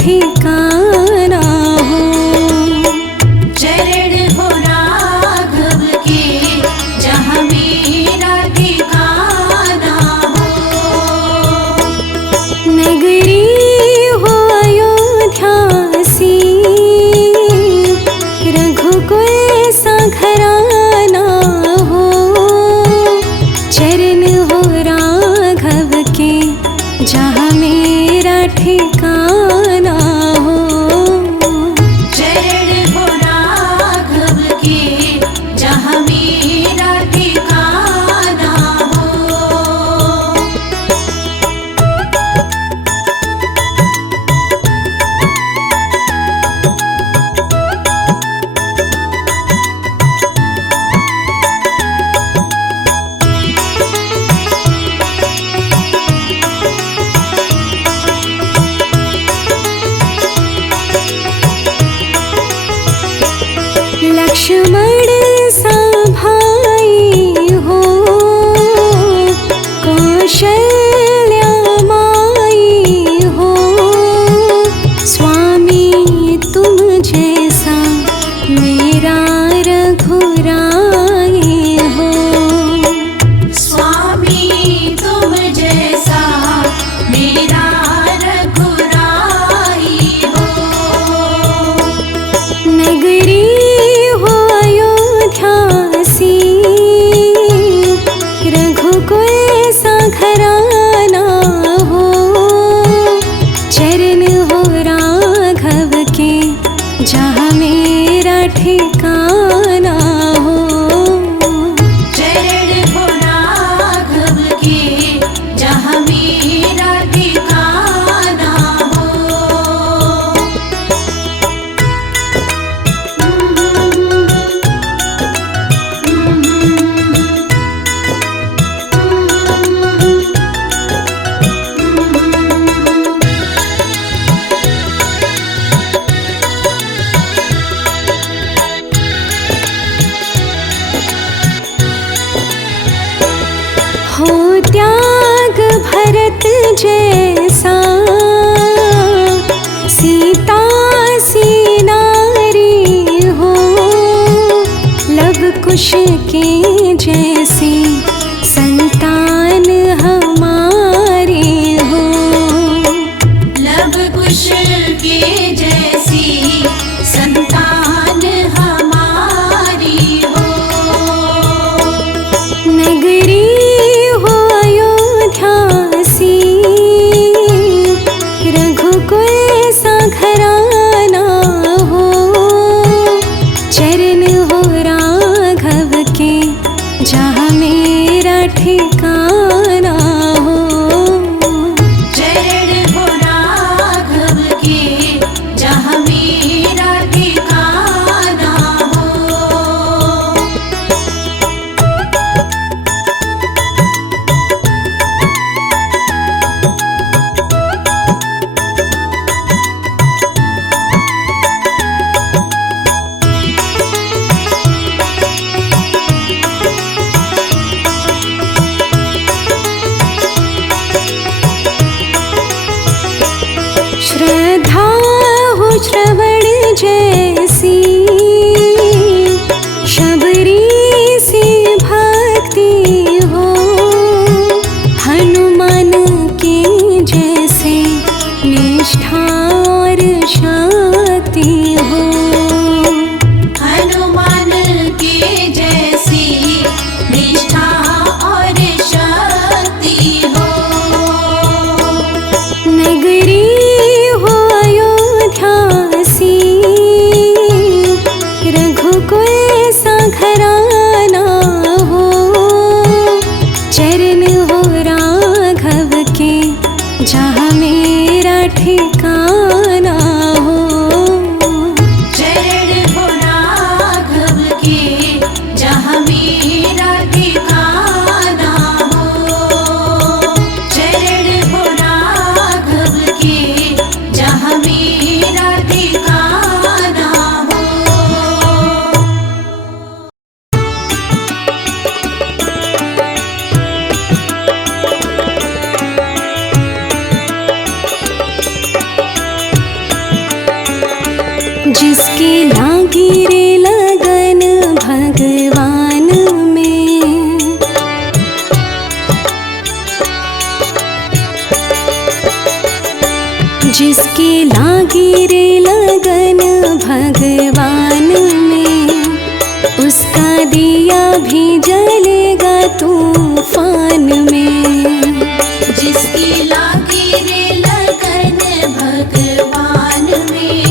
ठिकाना हो। चरण हो राघव के जहाँ मेरा ठिकाना हो। नगरी हो अयोध्या सी, रघुकुल सा घराना हो। चरण हो राघव के जहाँ मेरा ठिकाना हो। चरण हो राघव के जहाँ मेरा ठिकाना हो। लक्ष्मण सा भाई हो, कौशल्या माई हो। स्वामी तुम जैसा मेरा रघुराई हो। स्वामी तुम जैसा मेरा रघुराई हो। नगरी हो अयोध्या सी, रघुकुल सा घराना हो। चरण हो राघव के जहाँ मेरा ठिकाना हो। चरण हो राघव के जहाँ मेरा ठिकाना हो। हो त्याग भरत जैसा, सीता सी नारी हो। लव कुश के जैसी संतान हमारी हो। लव कुश के जैसी संतान हमारी हो। नगरी हो अयोध्या सी, रघुकुल सा घराना हो। चरण हो राघव के जहाँ मेरा लागी रे लगन भगवान में, जिसके लागी रे लगन भगवान में, उसका दिया भी जलेगा तूफान में। जिसकी लागी रे लगन भगवान में,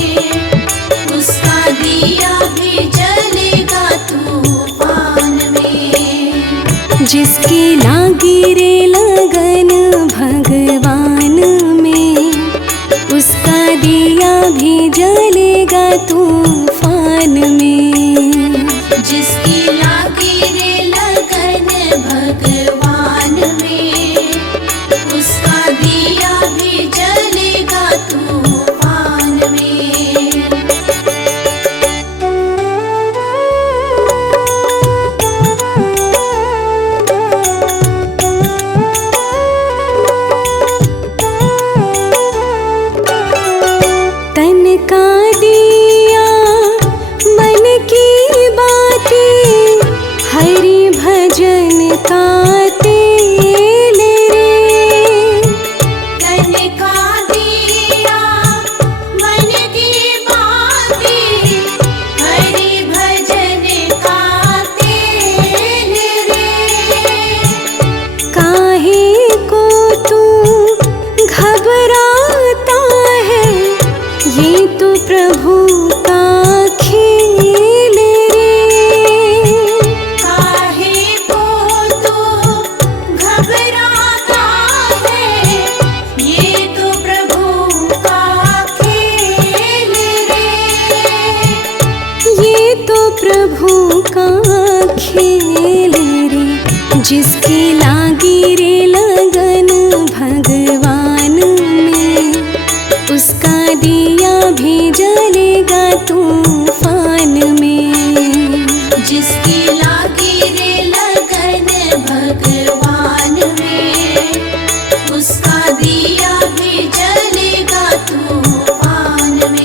उसका दिया भी जलेगा तूफान में। जिसकी लागी रे लगन भगवान में, उसका दिया भी जलेगा तूफान में। जिसकी लागी रे लगन भगवान में, उसका दिया भी जलेगा तूफान में। तन का दिया मन की बातें, हरि भजन का तेल रे। तन का दिया मन की बातें, हरि भजन का तेल रे। काहे को तू घबराता है, ये तो प्रभु का खेल रे। काहे को तू घबराता है, ये तो प्रभु का खेल रे। ये तो प्रभु का खेल रे। जिसकी लागी रे लगन भगवान में, उसका दिया भी जलेगा तूफान में। जिसकी लागी रे लगन भगवान में, उसका दिया भी जलेगा तूफान में।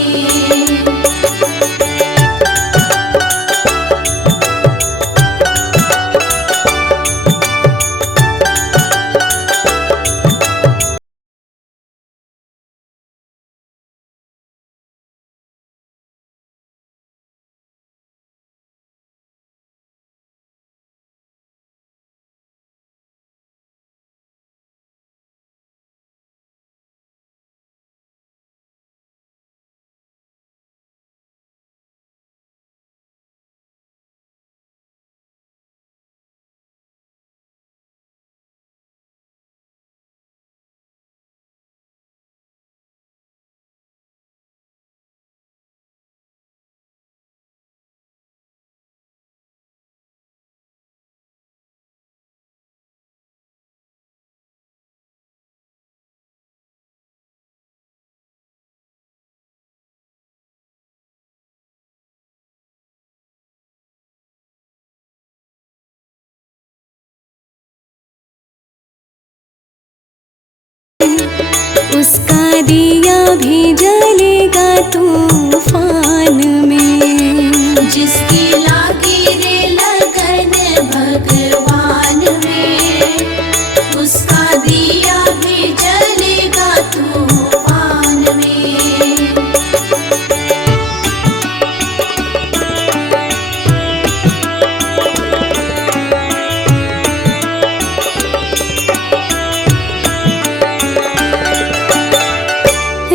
उसका दिया भी जलेगा तूफान में। जिसकी लागी रे लगन भगवान में, उसका दिया भी जलेगा तूफान में।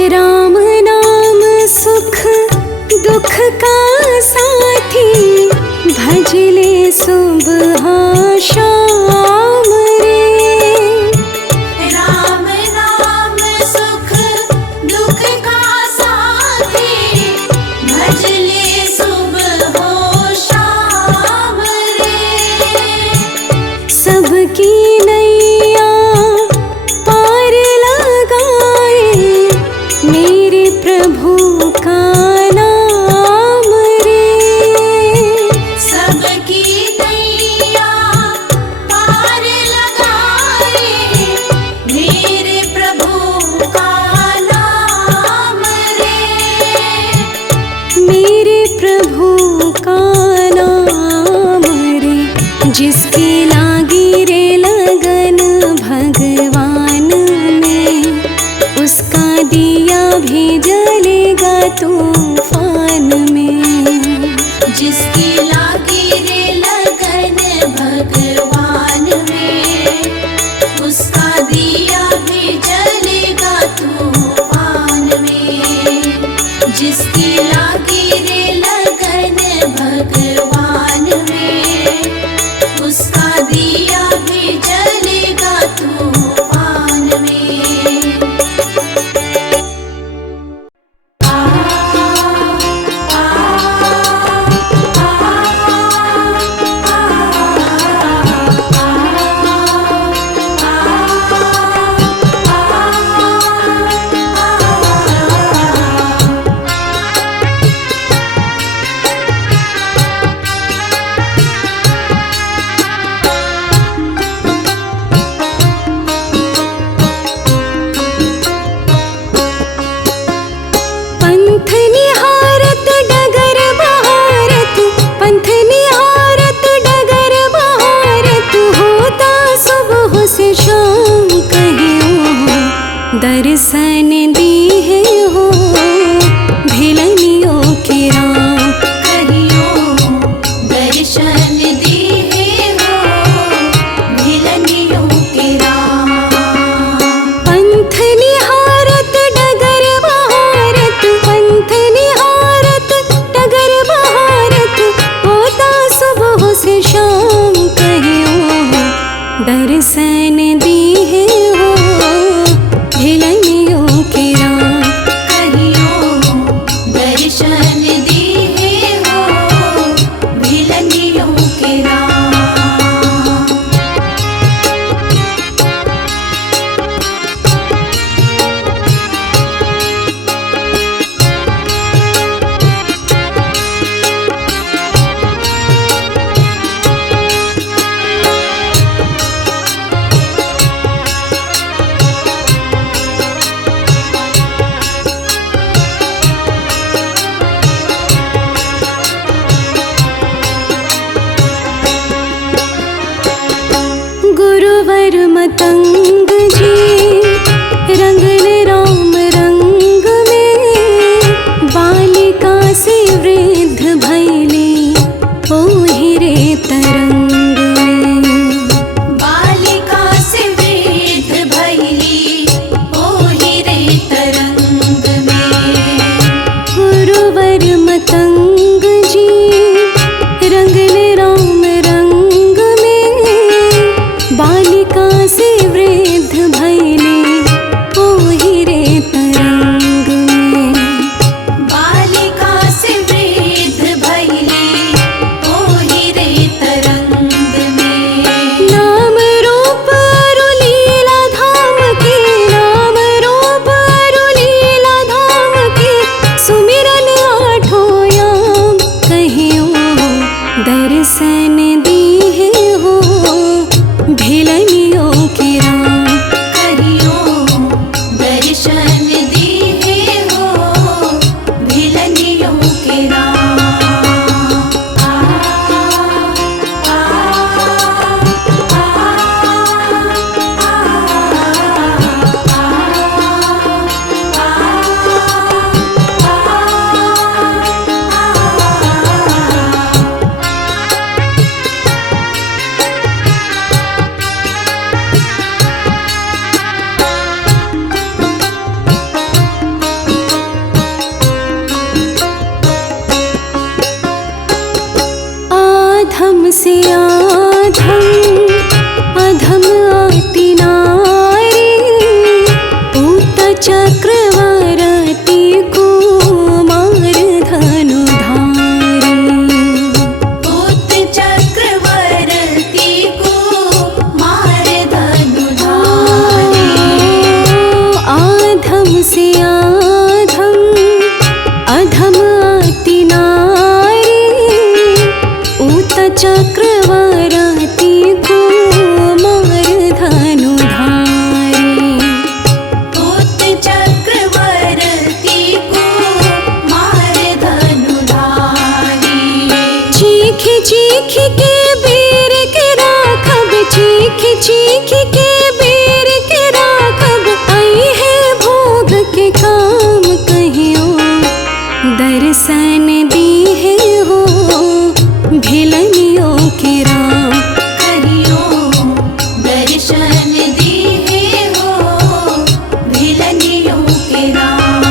राम नाम सुख दुख का साथी, भजले सुबह शाम रे। राम नाम सुख दुख का साथी, भजले सुबह हो शाम रे। सबकी नैया पार लगाए, मेरे प्रभु का नाम रे। सबकी नैया मतंग जी रंगन राम रंग में, बालिका से वृद्ध भैली ओहि रे तरंग में। बालिका से वृद्ध भैली ओहि रे तरंग में। गुरुवर मतंग जी रंगन राम रंग में, बालिका से वृद्ध भैली ओहि रे तरंग में। बालिका से वृद्ध भैली ओहि रे तरंग में। नाम रूप अरु लीला धाम के, नाम रूप अरु लीला धाम के, सुमिरन आठों याम कहियो दर्शन दीहे हो भिलनियों के राम। कहियो दर्शन दीहे हो भिलनियों के राम। आ आ आधम से आधम अधम आती नारी, पूत चक्रवर्ती कुमार धनुधारी। पूत चक्रवर्ती कुमार धनुधारी। आधम से आधम अधम आती नारी, ऊत चक्रवर्ती कुमार धनुधारी। पूत चक्रवर्ती कुमार धनुधारी। चीख चीख के बेर के राखब, चीख चीख के बेर के राखब, आई है भोग के काम कहियो दर्शन दीहे हो भिलनियों के राम। कहियो दर्शन दीहे हो भिलनियों के राम।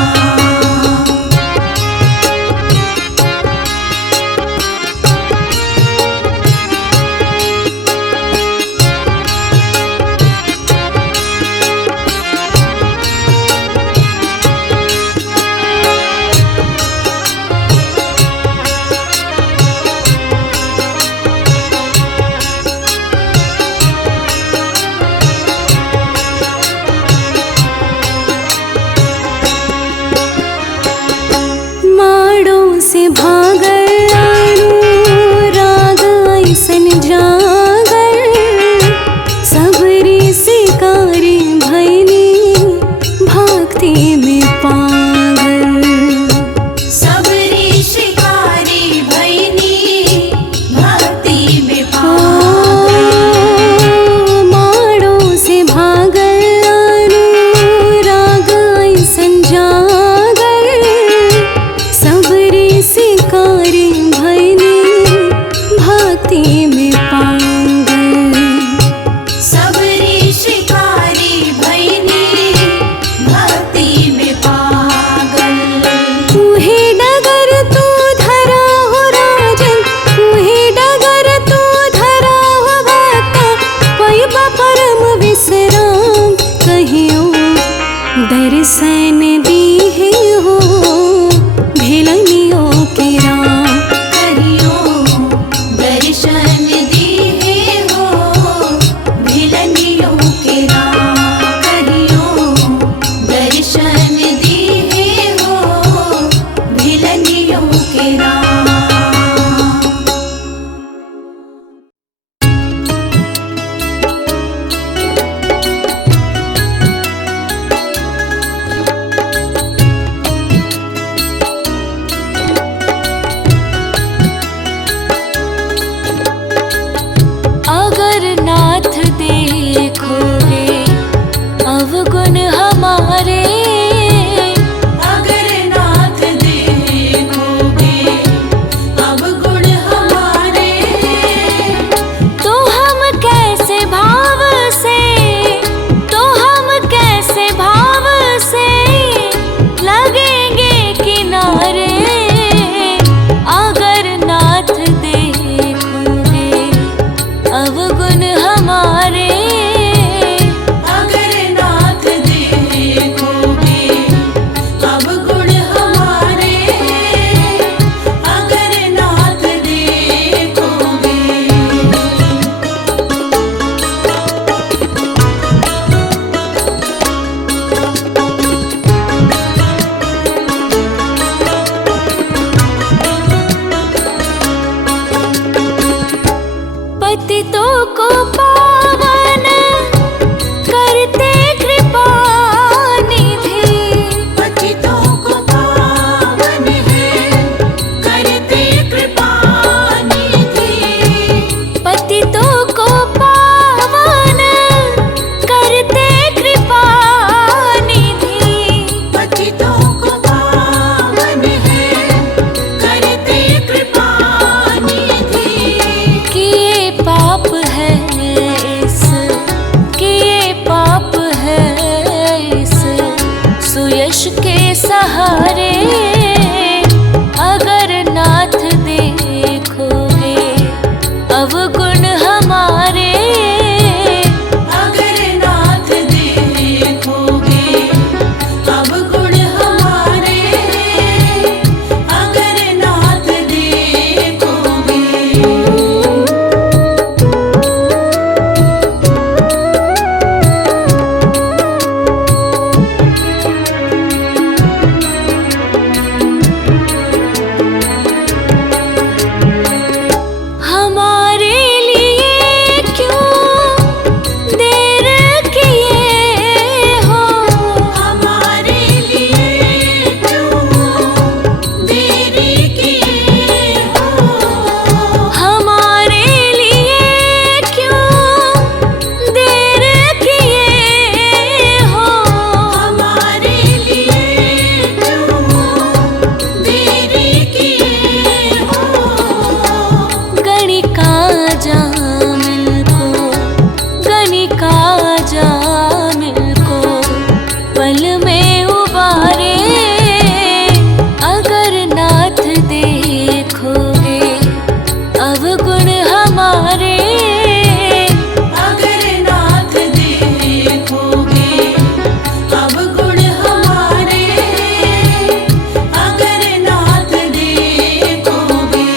पतितों को पावन करते कृपा निधि। पतितों को पावन है करते कृपा निधि। पतितों को पावन करते कृपा निधि। पतितों को पावन है करते कृपा निधि। किए पाप है इस, किए पाप है इस सुयश के सहारे। अगर नाथ देखोगे अवगुण हमारे। अगर नाथ देखोगे अवगुण हमारे। अगर नाथ देखोगे। हमारे लिए क्यों देर किए हो। हमारे लिए क्यों देरी किए हो। हमारे लिए क्यों देर किए हो। हमारे लिए क्यों देरी किए हो। गणिका जामिल को, गणिका जामिल को पल में उबारे। अगर नाथ देखोगे अवगुण हमारे। अगर नाथ देखोगे अवगुण हमारे। अगर नाथ देखोगे।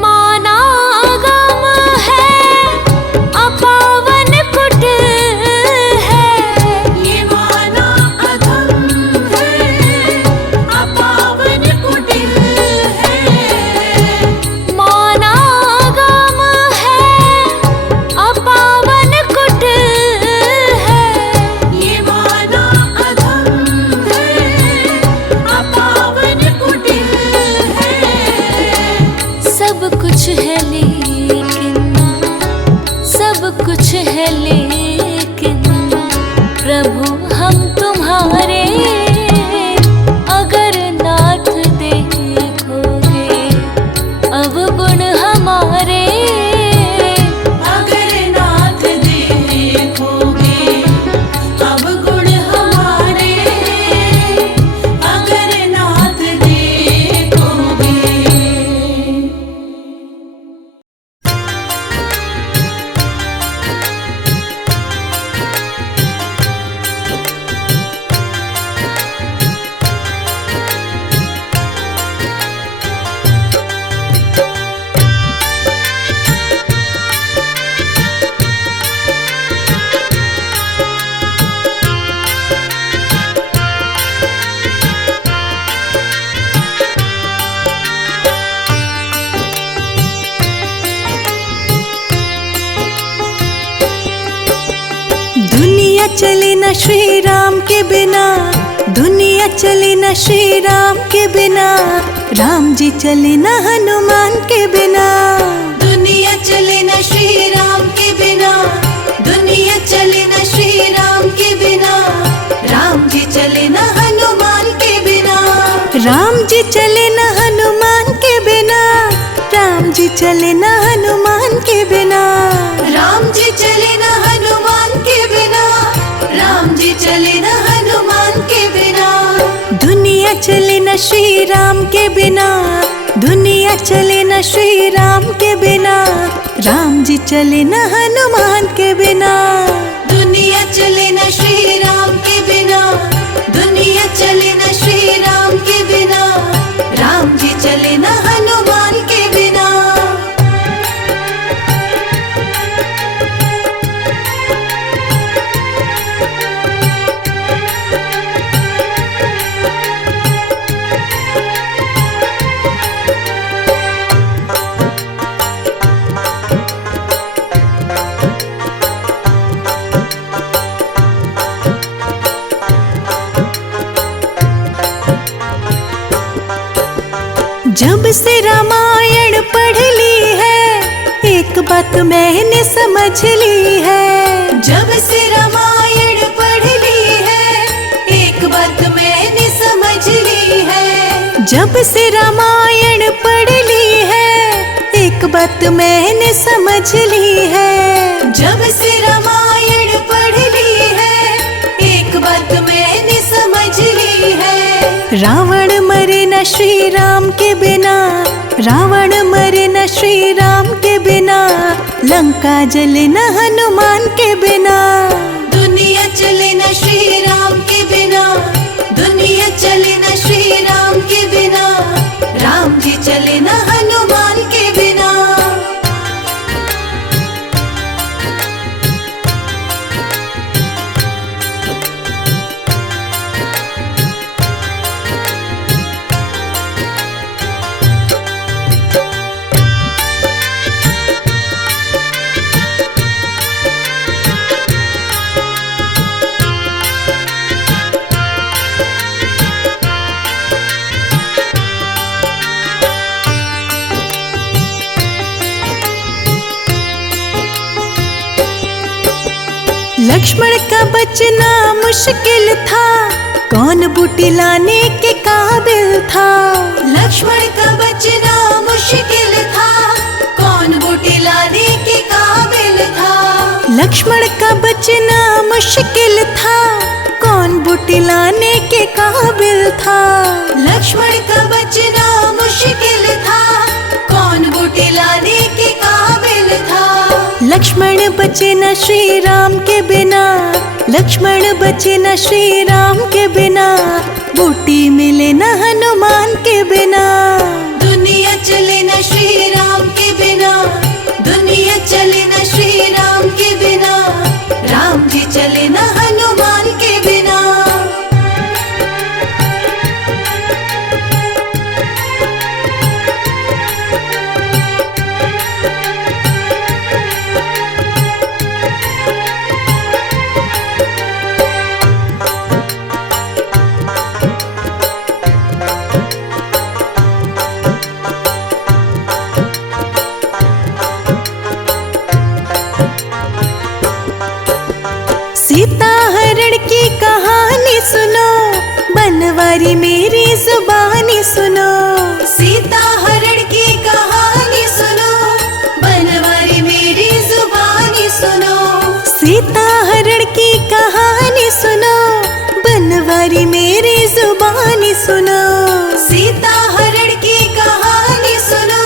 माना गम है अपावन कुट है। ये माना अधम है अपावन कुटिल है। माना गम है अपावन कुट है। ये माना अधम है अपावन कुटिल है। सब कुछ है लेकिन, सब कुछ है लेकिन प्रभु हम तुम्हारे। अगर नाथ देखोगे अवगुण हमारे। अगर नाथ देखोगे अवगुण हमारे। अगर नाथ देखोगे। दुनिया चले न श्री राम के बिना, दुनिया चले न श्री राम के बिना। राम जी चले न हनुमान के बिना। दुनिया चले न श्री राम के बिना। दुनिया चले न श्री राम के बिना। राम जी चले न हनुमान के बिना। राम जी चले न हनुमान के बिना। राम जी चले न हनुमान के बिना। राम जी चले न हनुमान के बिना। राम जी चले न हनुमान के बिना। दुनिया चले न श्री राम के बिना। दुनिया चले न श्री राम के बिना। राम जी चले न हनुमान के बिना। दुनिया चले न श्री राम के बिना। दुनिया चले न श्री राम के बिना। राम जी चले न हनुमान के बिना। जब से रामायण पढ़ ली है, एक बात मैंने समझ ली है। जब से रामायण पढ़ ली है, एक बात मैंने समझ ली है। जब से रामायण पढ़ ली है, एक बात मैंने समझ ली है। जब से रामायण पढ़ ली है, एक बात मैंने समझ ली है। रावण मरे न श्री राम के बिना, रावण मरे न श्री राम के बिना, लंका जले न हनुमान के बिना। दुनिया चले न श्री राम के बिना, दुनिया चले न श्री राम के बिना, राम जी चले न हनुमान के बिना। लक्ष्मण का बचना मुश्किल था, कौन बूटी लाने के काबिल था। लक्ष्मण का बचना मुश्किल था, कौन बूटी लाने के काबिल था। लक्ष्मण का बचना मुश्किल था, कौन बूटी लाने के काबिल था। लक्ष्मण का बचना मुश्किल था, कौन बूटी लाने के काबिल था। लक्ष्मण बचे न श्री राम के बिना, लक्ष्मण बचे न श्री राम के बिना, बूटी मिले न हनुमान के बिना। दुनिया चले न श्री राम के बिना, दुनिया चले न श्री राम के बिना, राम जी चले न हनुमान के बिना। सीता हरण की कहानी सुनो, बनवारी मेरी जुबानी सुनो। सीता हरण की कहानी सुनो, बनवारी मेरी जुबानी सुनो। सीता हरण की कहानी सुनो, बनवारी मेरी जुबानी सुनो। सीता हरण की कहानी सुनो,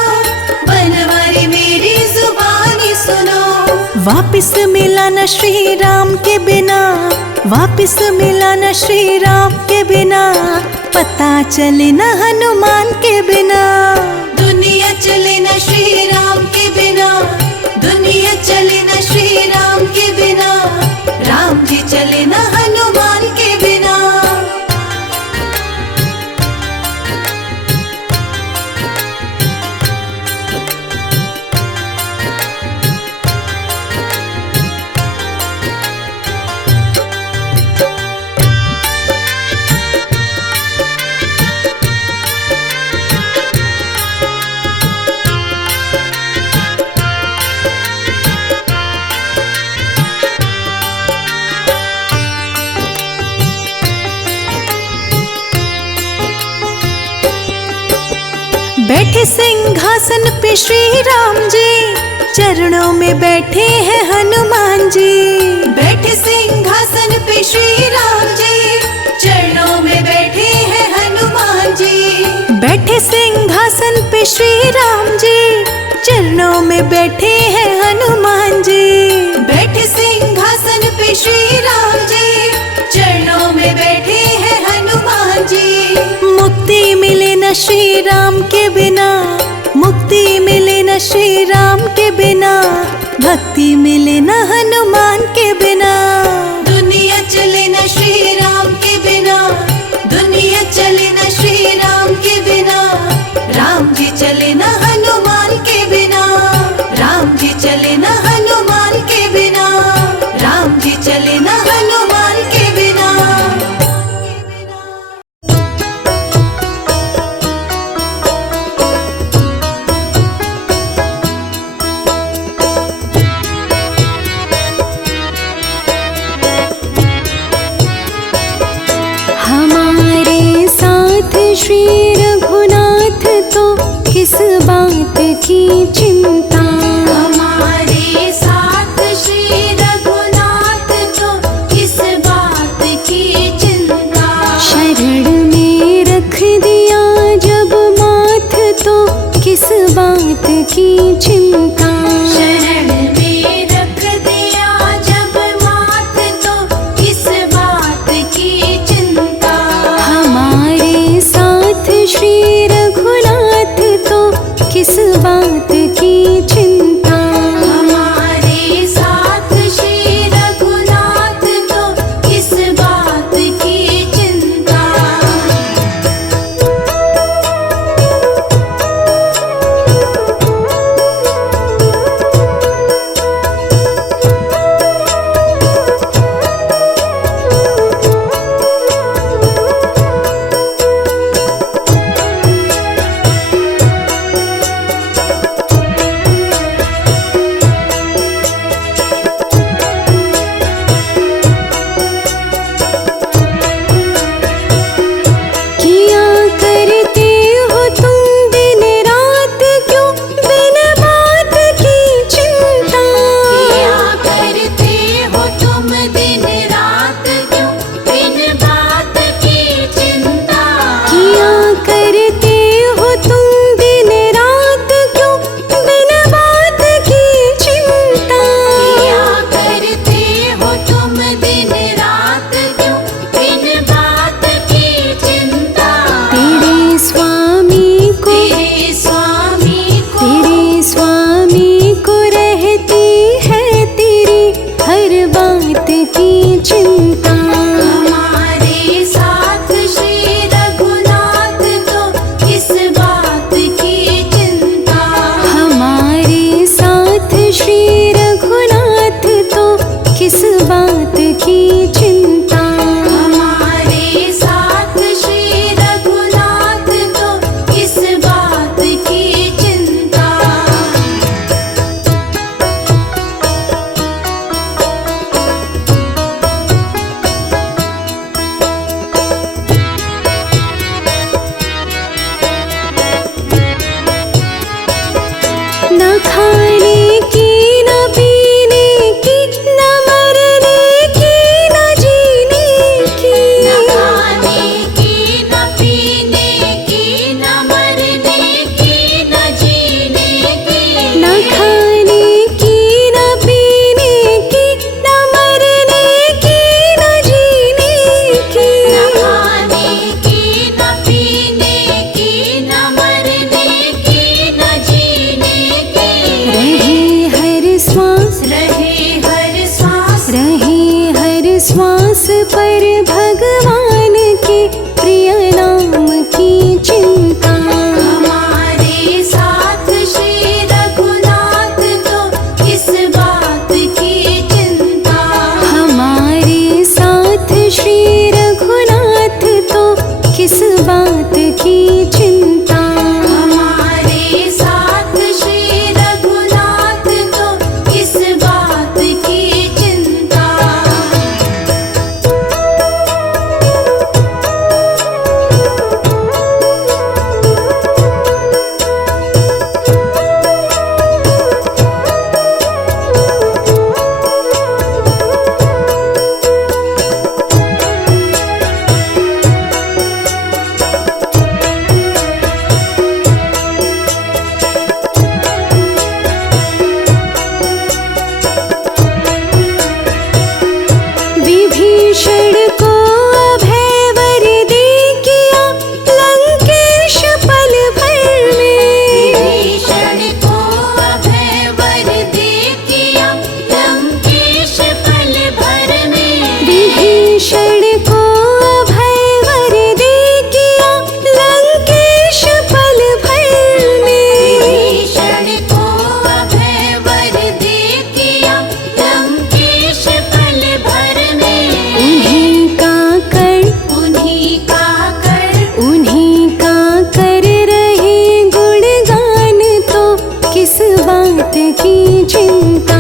बनवारी मेरी जुबानी सुनो। वापिस मिला न श्री राम के बिना, वापिस मिला न श्री राम के बिना, पता चले न हनुमान के बिना। दुनिया चले न श्री राम के बिना, दुनिया चले न श्री राम के बिना, राम जी चले न हनुमान के बिना। बैठे सिंहासन पे श्री राम जी, चरणों में बैठे हैं हनुमान जी। बैठे सिंहासन पे श्री राम जी, चरणों में बैठे हैं हनुमान जी। बैठे सिंहासन पे श्री राम जी, चरणों में बैठे हैं हनुमान जी। बैठे सिंहासन पे श्री राम जी, चरणों में बैठे हैं हनुमान जी। मुक्ति मिले न श्री राम के बिना, मुक्ति मिले न श्री राम के बिना, भक्ति मिले न हनुमान के बिना। दुनिया चले न श्री राम के बिना, दुनिया चले न श्री राम के बिना, राम जी चले न हनुमान के बिना। राम जी चले न हनुमान के बिना, राम जी चले न हनुमान के बिना। की चिंता। हमारे साथ श्री रघुनाथ तो किस बात की चिंता। शरण में रख दिया जब माथ तो किस बात की चिंता। शरण में रख दिया जब माथ तो किस बात की चिंता। हमारे साथ श्री रघुनाथ तो किस बात की चिंता। हमारे साथ श्री रघुनाथ तो किस बात की चिंता। किया करते हो तुम दिन रात क्यों बिन बात की चिंता। किया करते हो तुम दिन रात क्यों बिन बात की चिंता। किया करते हो तुम दिन रात क्यों बिन बात की चिंता। किया करते हो तुम दिन रात क्यों बिन बात की चिंता। तेरे स्वामी को तेरे स्वामी को तेरे स्वामी को रहती है तेरी हर बात की चिंता। हमारे साथ श्री रघुनाथ तो किस बात की चिंता। हमारे साथ श्री रघुनाथ तो किस बात की चिंता। हमारे साथ श्री रघुनाथ तो किस बात की चिंता। न खाने की न पीने की न मरने की न जीने की। न खाने की न पीने की न मरने की न जीने की। न खाने की न पीने की न मरने की न जीने की। न खाने की न पीने की न मरने की न जीने की। रहे हर श्वास रहे हर सांस रहे हर श्वास पर भगवान के प्रिय नाम की चिंता। हमारे साथ श्री रघुनाथ तो किस बात की चिंता। हमारे साथ श्री रघुनाथ तो किस बात की चिंता। हमारे साथ श्री रघुनाथ तो किस बात की चिंता। विभीषण को अभय वर दे किया लंकेश पल भर में। विभीषण को अभय वर दे किया लंकेश पल भर में। विभीषण को अभय वर दे किया लंकेश पल भर में। विभीषण को अभय वर दे किया लंकेश पल भर में। उन्हीं का कर रहे गुणगान तो किस बात की चिंता।